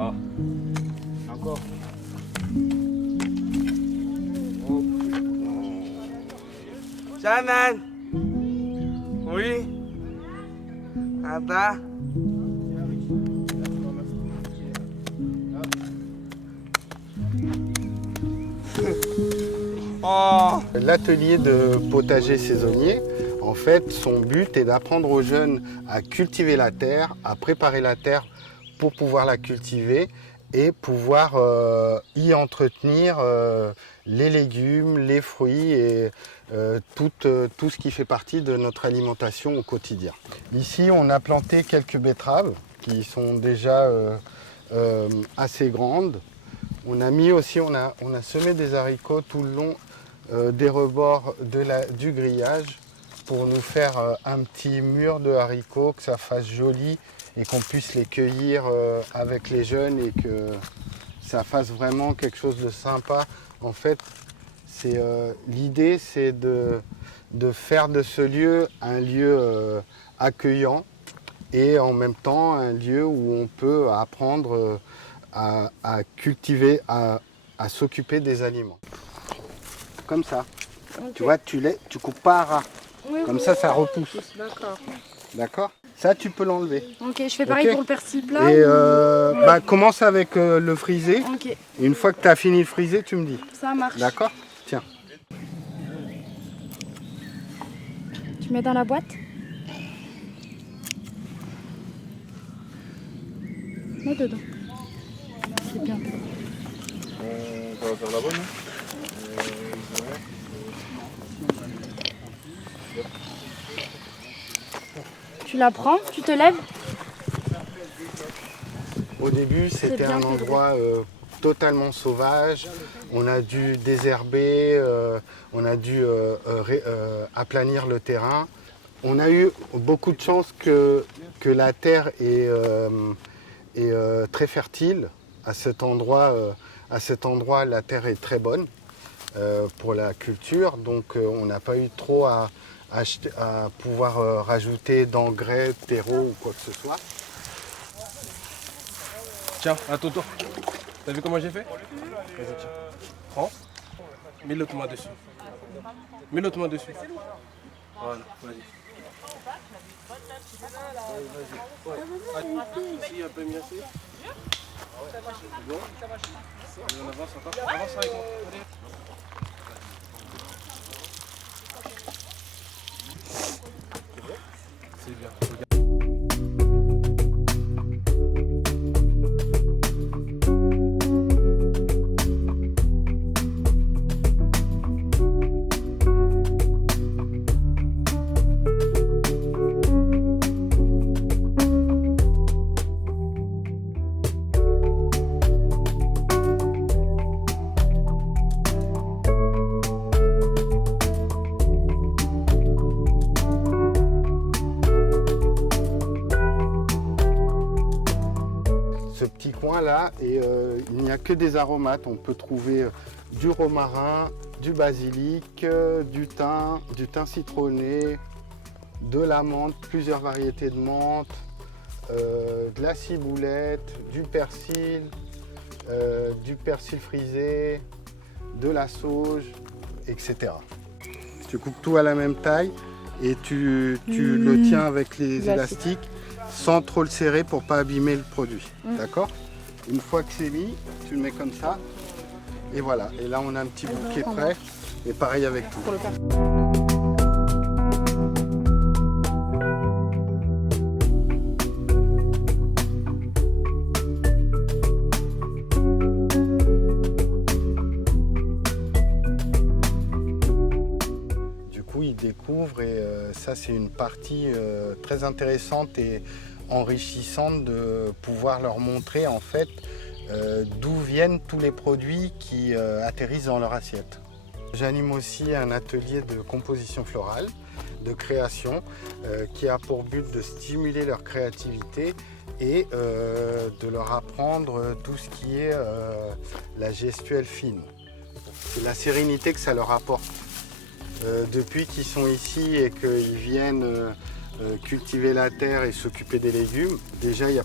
Ah, encore. Janan. Oui. Ada. Oh. L'atelier de potager saisonnier, en fait, son but est d'apprendre aux jeunes à cultiver la terre, à préparer la terre pour pouvoir la cultiver et pouvoir y entretenir les légumes, les fruits et tout ce qui fait partie de notre alimentation au quotidien. Ici, on a planté quelques betteraves qui sont déjà assez grandes. On a mis aussi, on a semé des haricots tout le long des rebords du grillage pour nous faire un petit mur de haricots, que ça fasse joli et qu'on puisse les cueillir avec les jeunes et que ça fasse vraiment quelque chose de sympa. En fait, l'idée, c'est de faire de ce lieu un lieu accueillant et en même temps un lieu où on peut apprendre à cultiver, à s'occuper des aliments. Comme ça. Okay. Tu vois, tu coupes pas à ras. Oui, comme oui, ça repousse. D'accord. D'accord. Ça, tu peux l'enlever. Ok, je fais pareil pour le persil plat. Et commence avec le frisé. Ok. Et une fois que tu as fini le frisé, tu me dis. Ça marche. D'accord. Tiens. Tu mets dans la boîte. Mets dedans. C'est bien. On va faire la bonne. Tu la prends, tu te lèves. Au début, c'était un endroit totalement sauvage. On a dû désherber, on a dû aplanir le terrain. On a eu beaucoup de chance que la terre est très fertile. À cet endroit, la terre est très bonne pour la culture. Donc, on n'a pas eu trop à pouvoir rajouter d'engrais, terreau ou quoi que ce soit. Tiens, à ton tour. T'as vu comment j'ai fait? Vas-y, tiens. Prends. Mets l'autre main dessus. Mets l'autre main dessus. Voilà, vas-y. Vas-y. Ici, un peu mieux ici. C'est bon. Allez, on avance encore. Avance avec moi. Allez. C'est bien. Ce petit coin là, et il n'y a que des aromates. On peut trouver du romarin, du basilic, du thym citronné, de la menthe, plusieurs variétés de menthe, de la ciboulette, du persil frisé, de la sauge, etc. Tu coupes tout à la même taille et tu le tiens avec les élastiques sans trop le serrer pour pas abîmer le produit. D'accord? Une fois que c'est mis, tu le mets comme ça. Et voilà. Et là, on a un petit bouquet prêt. Et pareil avec tout. découvrent et ça c'est une partie très intéressante et enrichissante de pouvoir leur montrer en fait d'où viennent tous les produits qui atterrissent dans leur assiette. J'anime aussi un atelier de composition florale, de création, qui a pour but de stimuler leur créativité et de leur apprendre tout ce qui est la gestuelle fine. C'est la sérénité que ça leur apporte. Depuis qu'ils sont ici et qu'ils viennent cultiver la terre et s'occuper des légumes, déjà il y a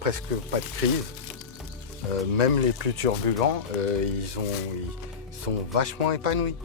presque pas de crise. Même les plus turbulents, ils sont vachement épanouis.